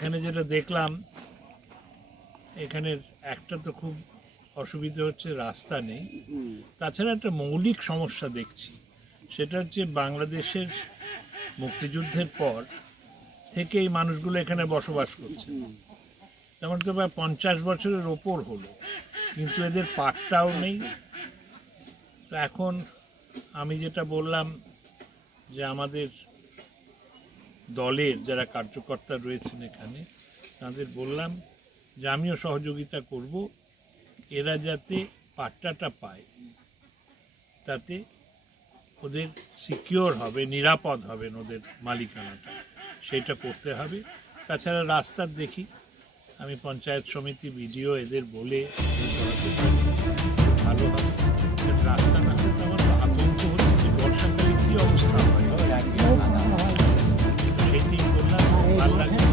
এখানে যেটা দেখলাম, এখানের একটা তো খুব অসুবিধা হচ্ছে, রাস্তা নেই। তাছাড়া একটা মৌলিক সমস্যা দেখছি, সেটা হচ্ছে বাংলাদেশের মুক্তিযুদ্ধের পর থেকে এই মানুষগুলো এখানে বসবাস করছে। যেমন তো প্রায় 50 বছরের ওপর হলো, কিন্তু এদের পাট্টাও নেই। তো এখন আমি যেটা বললাম যে আমাদের দলের যারা কার্যকর্তা রয়েছেন এখানে, তাদের বললাম যে আমিও সহযোগিতা করব, এরা যাতে পাট্টাটা পায়, তাতে ওদের সিকিওর হবে, নিরাপদ হবেন ওদের মালিকানাটা, সেটা করতে হবে। তাছাড়া রাস্তার দেখি, আমি পঞ্চায়েত সমিতি, বিডিও এদের বলে ভালো হবে। রাস্তা না হলে তো আমার তো আতঙ্ক হচ্ছে যে বর্ষাকালে কী অবস্থা হয়, সেটাই বললাম। ভালো লাগে।